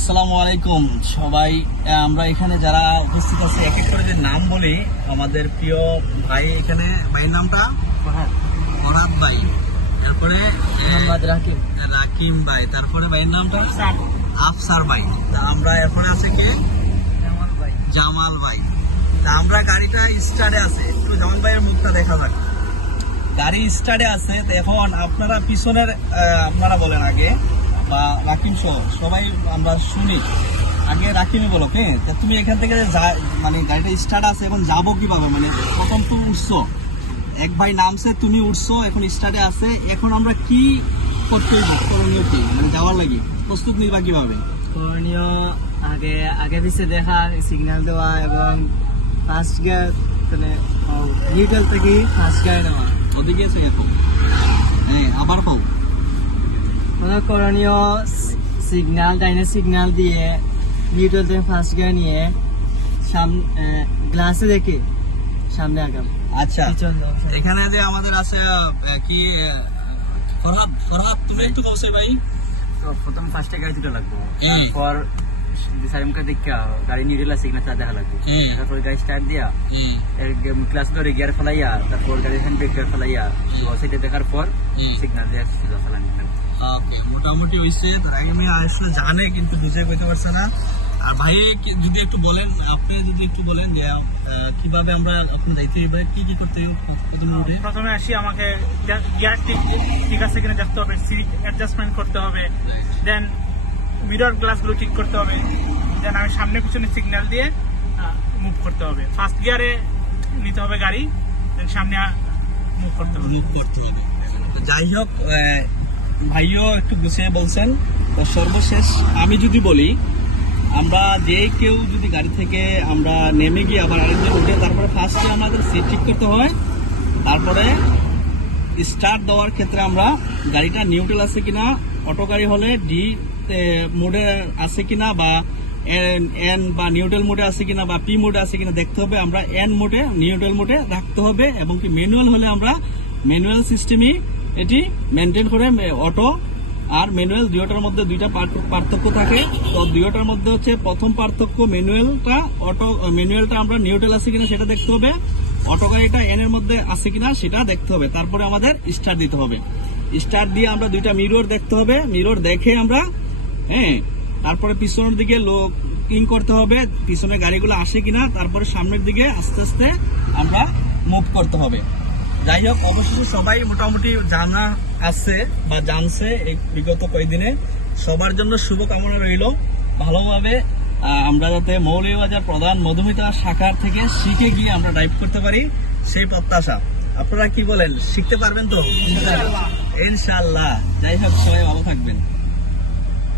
আসসালামু আলাইকুম। সবাই আমরা এখানে যারা উপস্থিত আছি এক এক করে যে নাম বলি আমাদের প্রিয় ভাই এখানে ভাইয়ের নামটা? ফরহাদ। ভাই। তারপরে রাকিব রাকিম। ভাই। তারপরে ভাইয়ের নামটা? আফসার। ভাই। তা আমরা এরপরে আছে কি? জামাল ভাই। তা আমরা গাড়িটা স্টার্টে আছে। একটু জামাল ভাইয়ের মুখটা দেখা যাক। গাড়ি স্টার্টে আছে। এখন আপনারা পিছনের আপনারা বলেন আগে। বা রাকিম সহ সবাই আমরা শুনি। আগে রাকিমই বলো হ্যাঁ তা তুমি এখান থেকে মানে গাড়িটা স্টার্ট আছে এখন যাব কীভাবে? মানে প্রথম তুমি উঠছো। এক ভাই নামছে তুমি উঠছো এখন স্টার্টে আছে। এখন আমরা কি করতে করণীয় কি? মানে যাওয়ার লাগে? প্রস্তুত নিবা কীভাবে? করণীয় আগে আগে পিছে দেখা সিগন্যাল দেওয়া এবং ফার্স্ট গিয়ার মানে নিউট্রাল থেকে ফার্স্ট গিয়ার নেওয়া। ওদিকে আছে এখন। হ্যাঁ আবার কও। কোনো করণীয় সিগন্যাল ডাইনে সিগন্যাল দিয়ে নিউট্রাল থেকে ফার্স্ট গিয়ার নিয়ে সামনে গ্লাসে দেখে সামনে আগাম। আচ্ছা এখানে যে আমাদের আছে কি ফরহাদ ফরহাদ তুমি একটু কৌশে ভাই। তো প্রথম ফার্স্টে গাড়ি দুটো লাগবো। তারপর সাইমকা দেখা গাড়ি নিউট্রাল সিগনেচার দেখা লাগবে। তারপর গাড়ি স্টার্ট দিয়া ক্লাস ধরে গিয়ার ফেলাইয়া তারপর গাড়ি হ্যান্ড ব্রেক ফেলাইয়া হুম। সেটা দেখার পর ফেলান। ওকে মোটামুটি হইছে। রাইমে আসলে জানে কিন্তু বুঝে কইতে পারছে না। আর ভাই যদি একটু বলেন আপনি যদি একটু বলেন যে কীভাবে আমরা আপনার দায়িত্ব এবারে কি কি করতে হবে প্রথমে আসি আমাকে গিয়ার ঠিক আছে কিনা দেখতে হবে সিট অ্যাডজাস্টমেন্ট করতে হবে। দেন মিরর গ্লাসগুলো ঠিক করতে হবে। দেন আমি সামনে পিছনে সিগন্যাল দিয়ে মুভ করতে হবে। ফার্স্ট গিয়ারে নিতে হবে গাড়ি দেন সামনে মুভ করতে হবে। মুভ করতে হবে। যাই হোক ভাইও একটু গুছিয়ে বলছেন, তো সর্বশেষ আমি যদি বলি, আমরা যে কেউ যদি গাড়ি থেকে আমরা নেমে গিয়ে আবার আরেকজন উঠে, তারপরে ফার্স্টে আমাদের সিট ঠিক করতে হয়, তারপরে স্টার্ট দেওয়ার ক্ষেত্রে আমরা গাড়িটা নিউট্রাল আছে কিনা অটো গাড়ি হলে ডি মোডে আছে কিনা বা এন বা নিউট্রাল মোডে আছে কিনা বা পি মোডে আছে কিনা দেখতে হবে, আমরা এন মোডে নিউট্রাল মোডে রাখতে হবে এবং কি ম্যানুয়াল হলে আমরা ম্যানুয়াল সিস্টেমই এটি মেনটেন করে অটো আর ম্যানুয়াল দুইটার মধ্যে দুইটা পার্থক্য থাকে। তো দুইটার মধ্যে হচ্ছে প্রথম পার্থক্য ম্যানুয়ালটা অটো ম্যানুয়ালটা আমরা নিউট্রাল আছে কিনা সেটা দেখতে হবে। অটো গাড়িটা এন এর মধ্যে আছে কিনা সেটা দেখতে হবে। তারপরে আমাদের স্টার্ট দিতে হবে। স্টার্ট দিয়ে আমরা দুইটা মিরর দেখতে হবে। মিরর দেখে আমরা হ্যাঁ তারপরে পিছনের দিকে লোক ইন করতে হবে। পিছনে গাড়িগুলো আসে কিনা, তারপরে সামনের দিকে আস্তে আস্তে আমরা মুভ করতে হবে। যাই হোক অবশেষে সবাই মোটামুটি জানা আছে বা জানছে এই বিগত কয়েকদিনে। সবার জন্য শুভকামনা রইল। ভালোভাবে আমরা যাতে মৌলভীবাজার প্রধান মধুমিতা শাখার থেকে শিখে গিয়ে আমরা ড্রাইভ করতে পারি সেই প্রত্যাশা। আপনারা কি বলেন? শিখতে পারবেন তো? ইনশাল্লাহ যাই হোক সবাই ভালো থাকবেন।